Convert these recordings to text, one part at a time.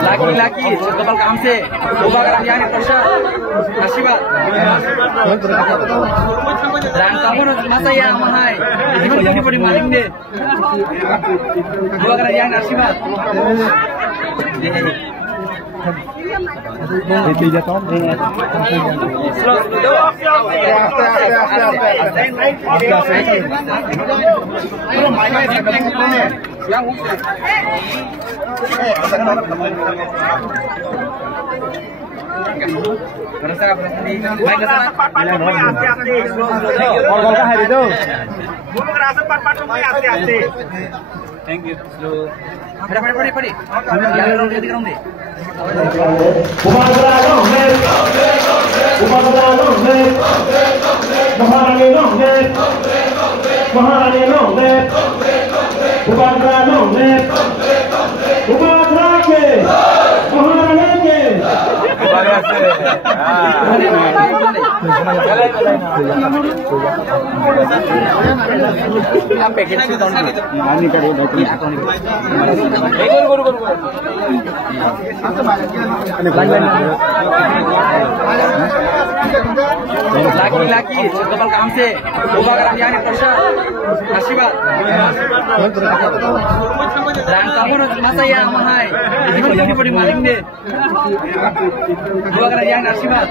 Laki-laki sekepal kamse, coba kerajaan Persya, Asibat. Dan kamu masa yang mahal, ini pada maling deh. Dua kerajaan Asibat. Thank you. Padi. Laki-laki sekepal kamse, coba kerajaan Persya, Asibat. Dan kamu masa yang mahal, ini pada maling deh. Dua kerajaan Asibat.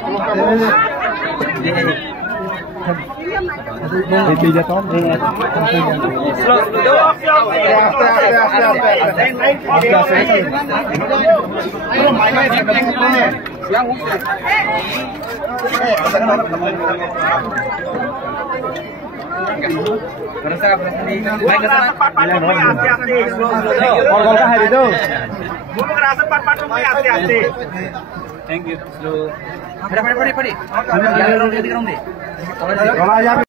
Thank you. Padi.